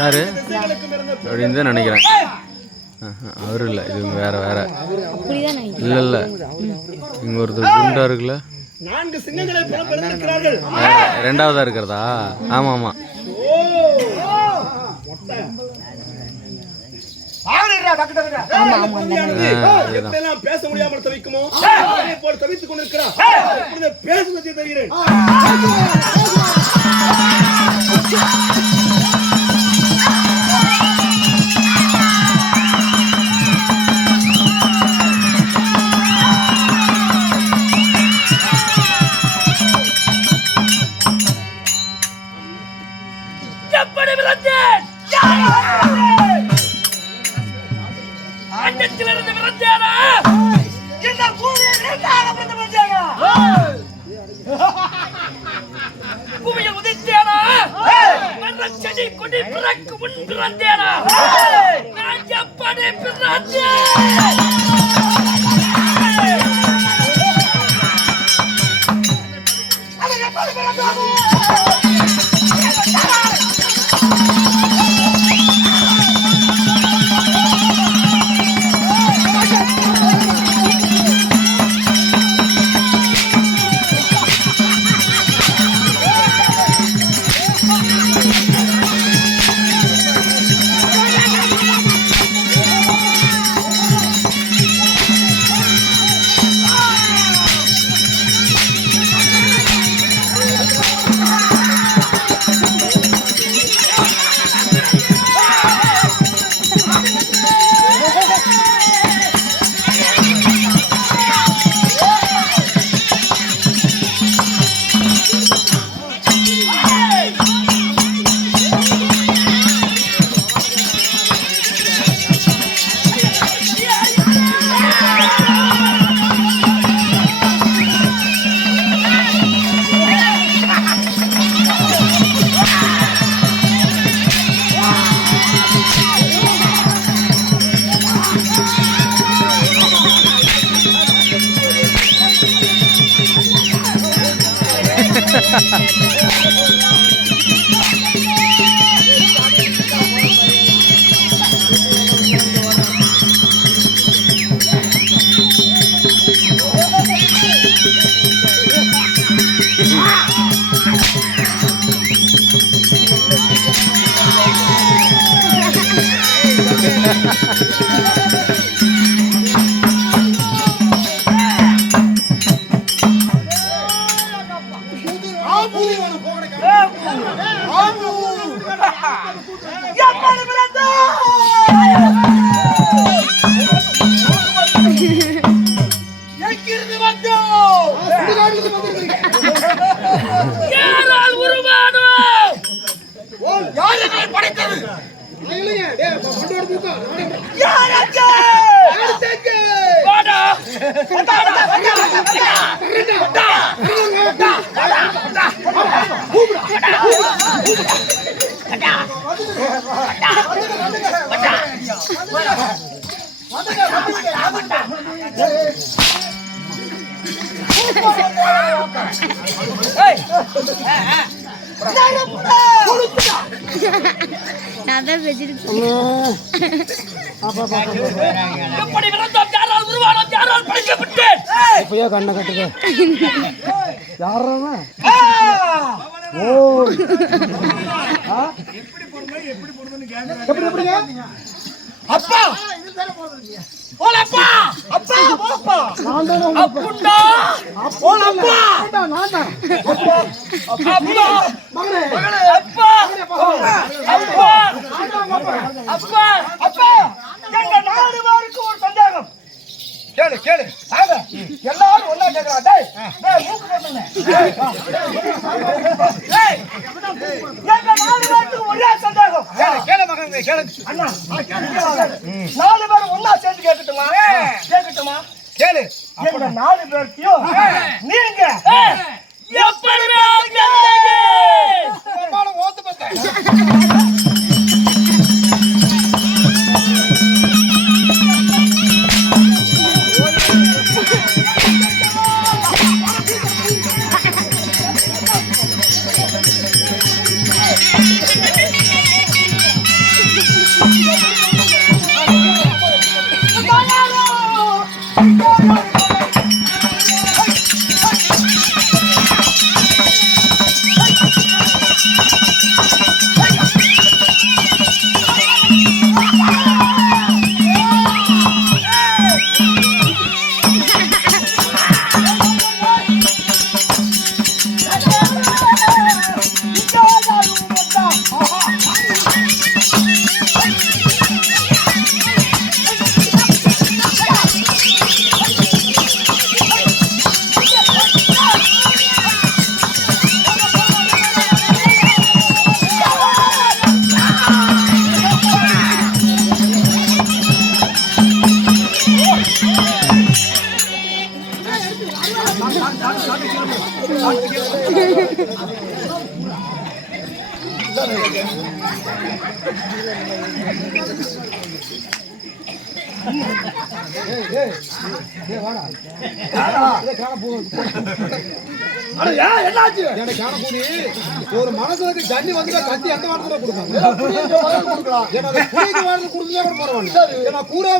யாரு? அப்படின்னு தான் நினைக்கிறேன். அவர் இல்லை இது வேற வேற. இல்லை இல்லை. இங்கே ஒருத்தர் குண்டா இருக்குல்ல. நான்கு சிங்கங்களை பிறந்திருக்கிறார்கள் ரெண்டாவதா இருக்கிறதா? ஆமாம் ஆமாம் ஆமா ஆமா பேச முடியாமல் தவிக்குமோ தவித்துக் கொண்டிருக்கிறான் பேசுவதை தருகிறேன் அண்டத்திலிருந்து விரந்தேனா இந்த பூமியில் இரண்டாக பிறந்து விரந்தேனா பூமியில் உதித்தேனா மரம் செடி கொடி பிறக்கு முன் பிறந்தேனா நான் எப்படி பிறந்தேன் ハハハハ! நான் தான் வச்சிருக்கேன் எப்படி பிறந்தோம் யாரால் உருவானோம்? யாரால் படிக்கப்பட்ட இப்பயே கண்ணை கட்டுது? யாரா ஓ எப்படி எப்படிங்க? அப்பா! ஓலப்பா அப்பா! ஓலப்பா நான் தானே உங்க அப்பா. அப்புண்டா! ஓலப்பா நான் தான், நான் தான். அப்பா! மகனே அப்பா! அப்பா! அப்பா! அப்பா. எங்க நாலு பேருக்கு ஒரு சந்தேகம் கேளு கேளு. வாங்க எல்லாரும் ஒண்ணா கேக்குறா டேய் டேய் மூக்கு போட்டுங்க டேய் எங்க நாலு பேருக்கு ஒரே சந்தேகம். கேளு மகன் கேளு. அண்ணா. நாலு பேரும் ஒண்ணா சேர்ந்து கேட்கட்டுமா கேட்கட்டுமா கேளு. எங்க நாலு பேர்த்தையும் நீங்க. அட ஏன் என்னாச்சு எனக்கு காணக்கூடி ஒரு மனசுக்கு தண்ணி வந்து கத்தி எந்த வாரத்துல கொடுப்பாங்க எனக்கு கூட பரவாயில்ல கூடா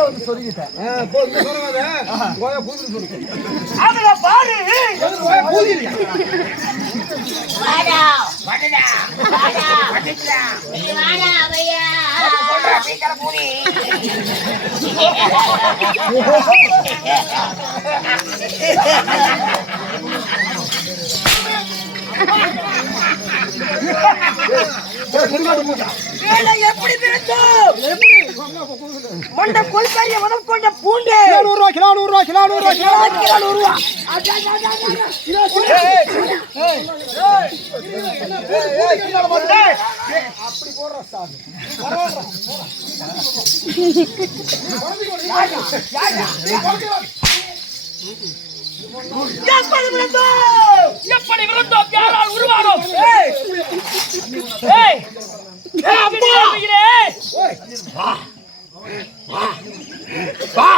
வந்து சொல்லிக்கிட்டேன் கோயா பூதி பாரு எப்படி பிறந்தோம்? மண்ட கொல்காரிய மதம் கொண்ட பூண்டு. நூறு ரூபா கிலோ நூறு ரூபா கிலோ நூறு ரூபா கிலோ கிலோ நூறு ரூபா அப்படி போடுற சார் எப்படி பிறந்தோம் எப்படி விருந்தோம் யாரால் உருவானோம் ஏய், ஏய்! ஏய், அம்மா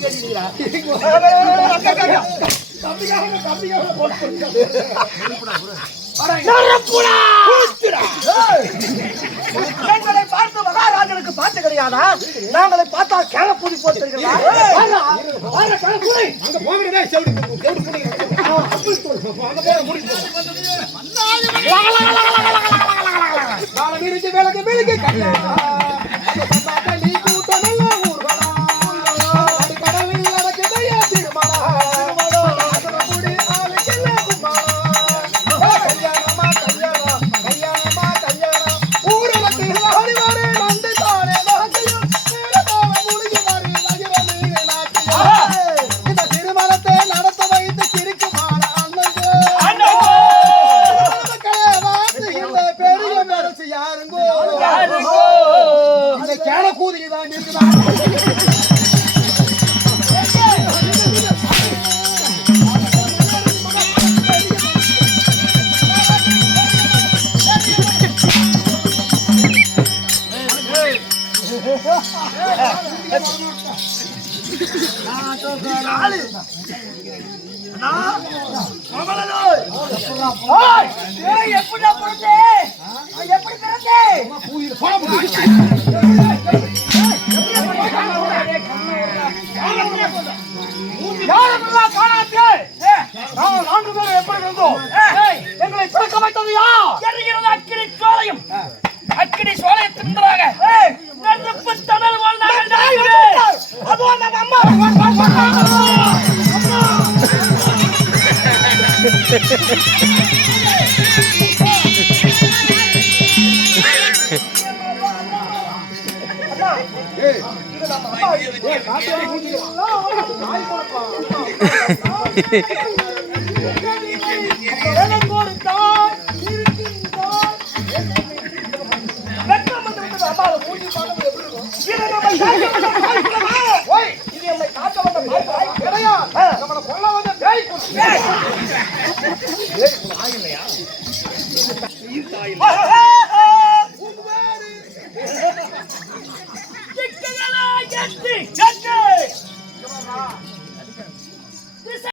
சொல்லுகிறேன். எங்களை பார்த்து மகாராஜனுக்கு பார்த்து கிடையாதா? நாங்களை பார்த்தா கேள பூதி வேலைக்கு வேலைக்கு கட்டா ஏய், எப்படிடா எப்படி நாங்கள் நான்கு எப்படி இருந்தோம்? எங்களை பிறக்க வைத்தது யார்? எரிகிறது அக்கினி சோலையும் அக்கினி சோலையை தின்றாக நெருப்பு தணல் போல் அதோ நம்ம அம்மா. வா, வா, வா, வா. வேலை கொடுத்தார், இருக்கின்றார். வெட்கம் வந்து விட்டது. அம்மா, அதை மூடி பார்க்கிறது எப்படி இருக்கும்? இது நம்மை காக்க வந்த பாய்க்குலமா? ஓய், இது நம்மை காக்க வந்த பாய்க்குலமா? கிடையாது. நம்மளை கொல்ல வந்த பேய் குட்டி. ஏய். திக்குகளா எட்டி, எட்டு.